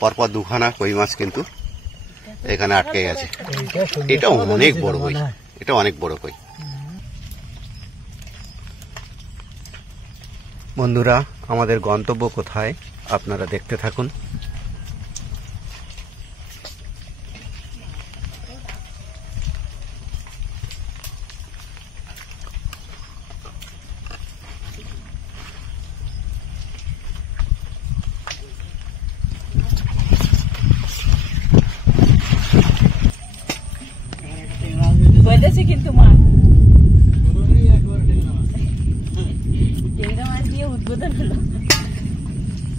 পরপর দুখানা কই মাছ কিন্তু এখানে আটকে গেছে। এটা অনেক বড় কই, এটা অনেক বড় কই। বন্ধুরা, আমাদের গন্তব্য কোথায় আপনারা দেখতে থাকুন। কিন্তু মাছ টেংরা মাছ দিয়ে উদ্বোধন হলো।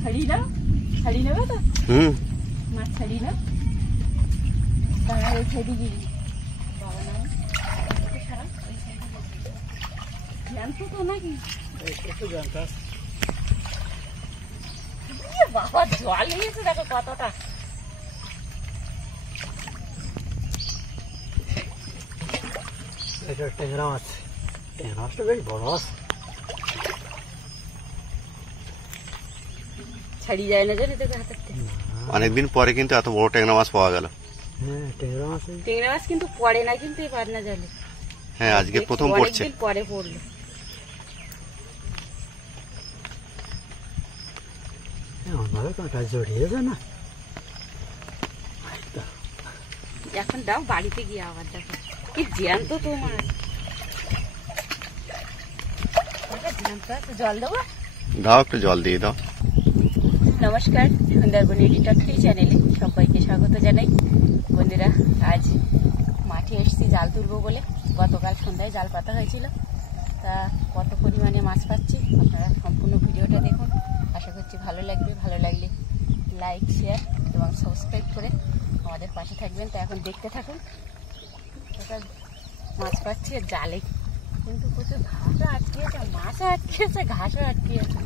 ছাড়ি না, ছাড়ি নেবে তো মাছ ছাড়ি না, তারা ওই সাইডে গিয়ে বাবা না জানতো তো নাকি বাবা জল নিয়েছে, দেখো কতটা। ট্যাংরা মাছ, ট্যাংরা মাছটা বেশ বড় মাছ। ছাড়ি যায় না জানি তোকে হাতের। অনেকদিন পরে কিন্তু এত বড় ট্যাংরা মাছ পাওয়া গেল। হ্যাঁ, ট্যাংরা মাছ, ট্যাংরা মাছ কিন্তু পড়ে না কিন্তু এই পাটনা জালে। হ্যাঁ, আজকে প্রথম পড়ছে। অনেকদিন পরে পড়লো। এমনভাবে কাঁটা জড়িয়েছে না। এখন দাও বাড়িতে গিয়ে আবার দেখো কি জ্যান্ত তোমার। জল দেবো, দাও একটু জল দিয়ে দাও। নমস্কার, সুন্দরবন এডিটর 3 চ্যানেলে সবাইকে স্বাগত জানাই। বন্ধুরা, আজ মাঠে এসেছি জাল তুলবো বলে। গতকাল সন্ধ্যায় জাল পাতা হয়েছিল, তা কত পরিমাণে মাছ পাচ্ছি আপনারা সম্পূর্ণ ভিডিওটা দেখুন। আশা করছি ভালো লাগবে। ভালো লাগলে লাইক, শেয়ার এবং সাবস্ক্রাইব করে আমাদের পাশে থাকবেন। তা এখন দেখতে থাকুন। মাছ পাচ্ছি জালে, কিন্তু প্রচুর ঘাসও আটকিয়েছে, মাছও আটকিয়েছে, ঘাসও আটকিয়েছে,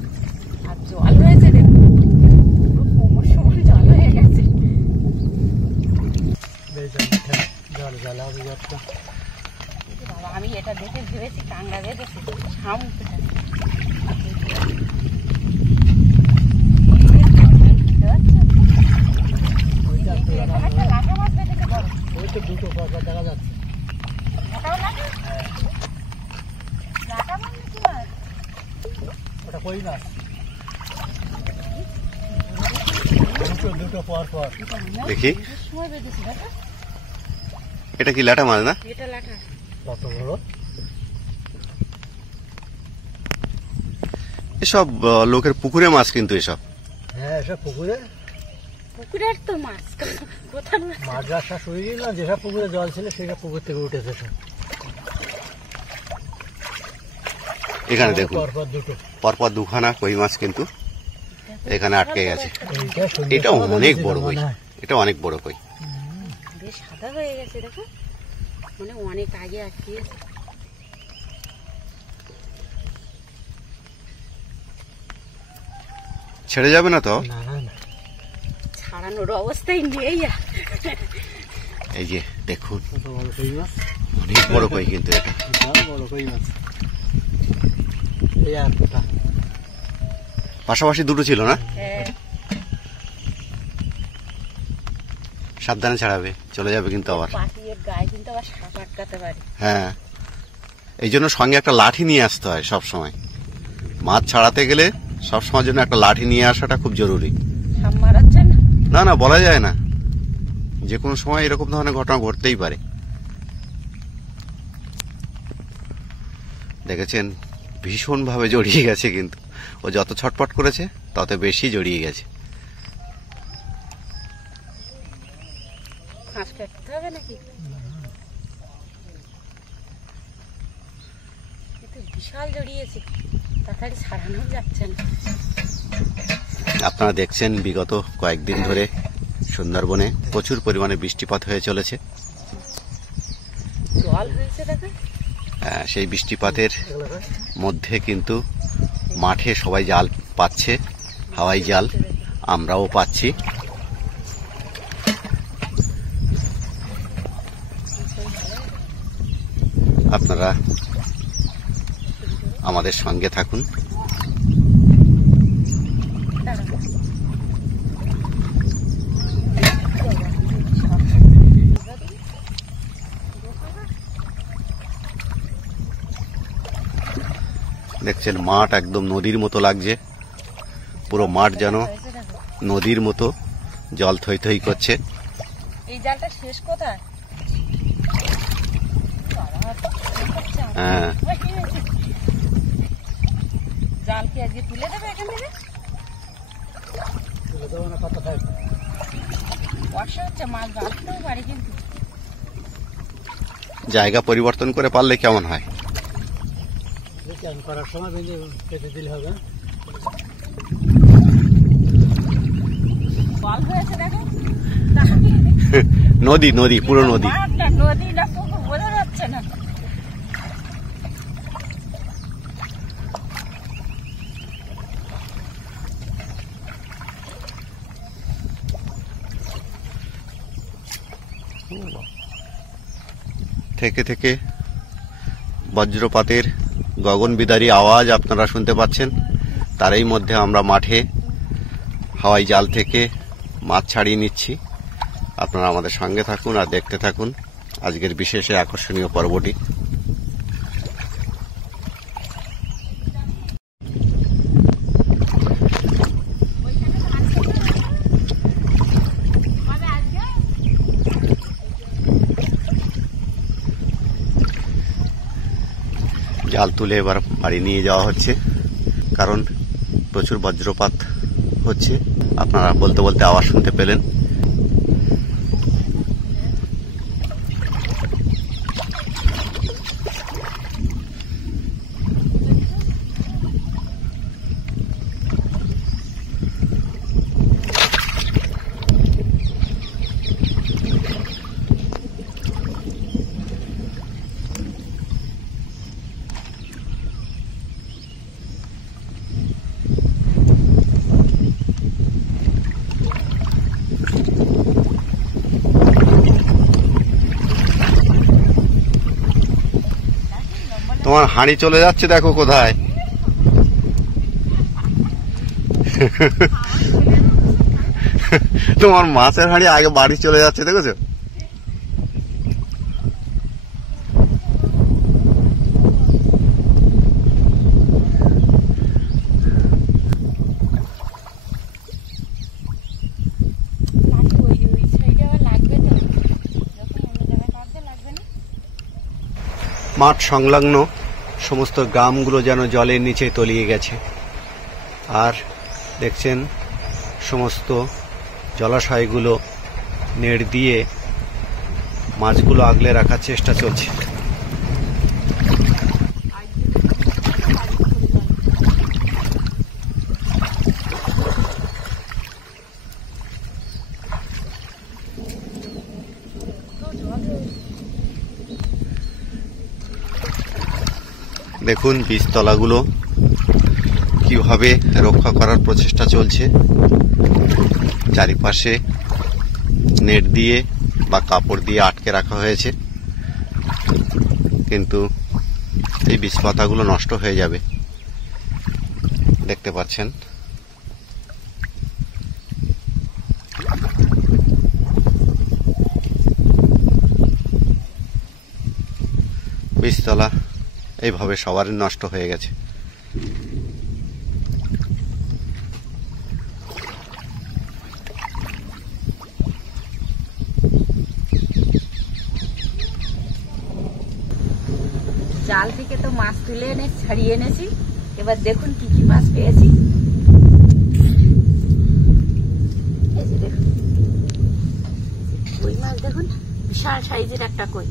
আর জল হয়েছে দেখুন, কোমর সময় জল হয়ে গেছে। বাবা, আমি এটা দেখে ভেবেছি কাংড়া বেঁধেছে, শামুকটা। লাঠা মাছ বেঁধেছে বড়, ওই তো দুটো পরপর দেখা যাচ্ছে। ওটা কই মাছ, দুটো পর পর দেখি। এটা কি লাটা মাছ না? এটা লাঠা। কত বড়! এসব লোকের পুকুরে মাছ কিন্তু এসব। হ্যাঁ, এসব পুকুরে, পুকুরের তো মাছ, কোথার মাছ? মাছ রাস্তা শুয়ে না, যেসব পুকুরে জল ছিল সেসব পুকুর থেকে উঠেছে সব। এখানে দেখুন, পরপর দুটো, পরপর দুখানা কই মাছ কিন্তু এখানে আটকে গেছে। এটা অনেক বড় কই, এটা অনেক বড় কই। বেশ সাদা হয়ে গেছে, দেখো, মানে অনেক আগে আটকিয়েছে। ছেড়ে যাবে না তো? না না না, ছাড়ানোর অবস্থায় নেই। এই যে দেখুন, কত বড় কই মাছ, অনেক বড় কই কিন্তু এটা। বড় কই মাছ। এই আর কোথা পাশাপাশি দুটো ছিল না? হ্যাঁ, সাবধানে ছাড়াবে, চলে যাবে কিন্তু আবার। পাটির গায়ে কিন্তু আবার সাপ আটকাতে পারে। হ্যাঁ, এই জন্য সঙ্গে একটা লাঠি নিয়ে আসতে হয় সব সময়। মাছ ছাড়াতে গেলে সব সময়ের জন্য একটা লাঠি নিয়ে আসাটা খুব জরুরি। সাপ মারাচ্ছেন না না, বলা যায় না, যে কোনো সময় এরকম ধরনের ঘটনা ঘটতেই পারে। দেখেছেন, ভীষণভাবে জড়িয়ে গেছে কিন্তু। ও যত ছটপট করেছে তত বেশি জড়িয়ে গেছে। ফাঁস কাটতে হবে নাকি? বিশাল জড়িয়েছে, তাড়াতাড়ি ছাড়ানো যাচ্ছে না। আপনারা দেখছেন, বিগত কয়েকদিন ধরে সুন্দরবনে প্রচুর পরিমাণে বৃষ্টিপাত হয়ে চলেছে। জল হয়েছে দেখো। সেই বৃষ্টিপাতের মধ্যে কিন্তু মাঠে সবাই জাল পাচ্ছে, হাওয়াই জাল, আমরাও পাচ্ছি। আপনারা আমাদের সঙ্গে থাকুন। দেখছেন মাঠ একদম নদীর মতো লাগছে, পুরো মাঠ যেন নদীর মতো জল থই থই করছে। এই জালটা শেষ কোথায়? হ্যাঁ, জাল কি আজকে তুলে দেবে এখান থেকে? তুলে দেবো না, কত থাকবে। বর্ষা হচ্ছে, মাছ বাঁধতেও পারে, কিন্তু জায়গা পরিবর্তন করে পারলে কেমন হয়? দেখি আমি করার সময় বেঁধে কেটে দিলে হবে। জল হয়েছে দেখো। নদী নদী পুরো নদী। মাঠটা নদী না পুকুর বোঝা যাচ্ছে না। থেকে থেকে বজ্রপাতের গগনবিদারী আওয়াজ আপনারা শুনতে পাচ্ছেন। তারই মধ্যে আমরা মাঠে হাওয়াই জাল থেকে মাছ ছাড়িয়ে নিচ্ছি। আপনারা আমাদের সঙ্গে থাকুন আর দেখতে থাকুন আজকের বিশেষ আকর্ষণীয় পর্বটি। জাল তুলে এবার বাড়ি নিয়ে যাওয়া হচ্ছে, কারণ প্রচুর বজ্রপাত হচ্ছে। আপনারা বলতে বলতে আওয়াজ শুনতে পেলেন। তোমার হাঁড়ি চলে যাচ্ছে, দেখো কোথায়। তোমার মাছের হাঁড়ি আগে বাড়ি চলে যাচ্ছে, দেখেছো? মাঠ সংলগ্ন সমস্ত গ্রামগুলো যেন জলের নিচে তলিয়ে গেছে। আর দেখছেন সমস্ত জলাশয়গুলো নেট দিয়ে মাছগুলো আগলে রাখার চেষ্টা চলছে। দেখুন বীজতলাগুলো কিভাবে রক্ষা করার প্রচেষ্টা চলছে। চারিপাশে নেট দিয়ে বা কাপড় দিয়ে আটকে রাখা হয়েছে, কিন্তু এই বীজপাতাগুলো নষ্ট হয়ে যাবে। দেখতে পাচ্ছেন বীজতলা এইভাবে সবারই নষ্ট হয়ে গেছে। জাল থেকে তো মাছ তুলে এনে ছাড়িয়ে এনেছি, এবার দেখুন কি কি মাছ পেয়েছি। এই যে দেখুন কই মাছ, দেখুন বিশাল সাইজের একটা কই।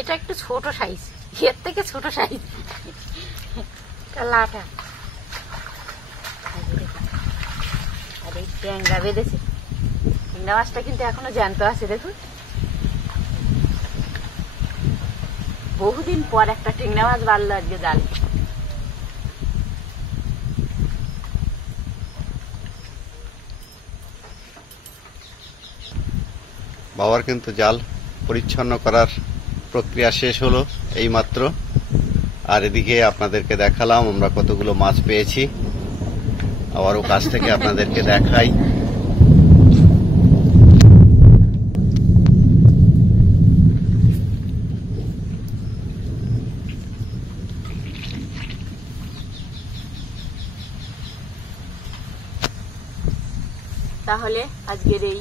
এটা একটু ছোট সাইজ, এর থেকে ছোট সাইজ লাটা। আর এই ট্যাংরা বেঁধেছে, ট্যাংরা মাছটা কিন্তু এখনো জ্যান্ত আছে। দেখুন বহুদিন পর একটা ট্যাংরা মাছ বাড়লো আজকে জালে। বাবার কিন্তু জাল পরিচ্ছন্ন করার প্রক্রিয়া শেষ হলো এইমাত্র। আর এদিকে আপনাদেরকে দেখালাম আমরা কতগুলো মাছ পেয়েছি। আবারও কাছ থেকে আপনাদেরকে দেখাই। তাহলে আজকের এই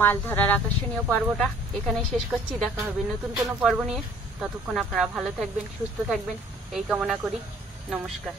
মাছ ধরার আকর্ষণীয় পর্বটা এখানেই শেষ করছি। দেখা হবে নতুন কোনো পর্ব নিয়ে। ততক্ষণ আপনারা ভালো থাকবেন, সুস্থ থাকবেন এই কামনা করি। নমস্কার।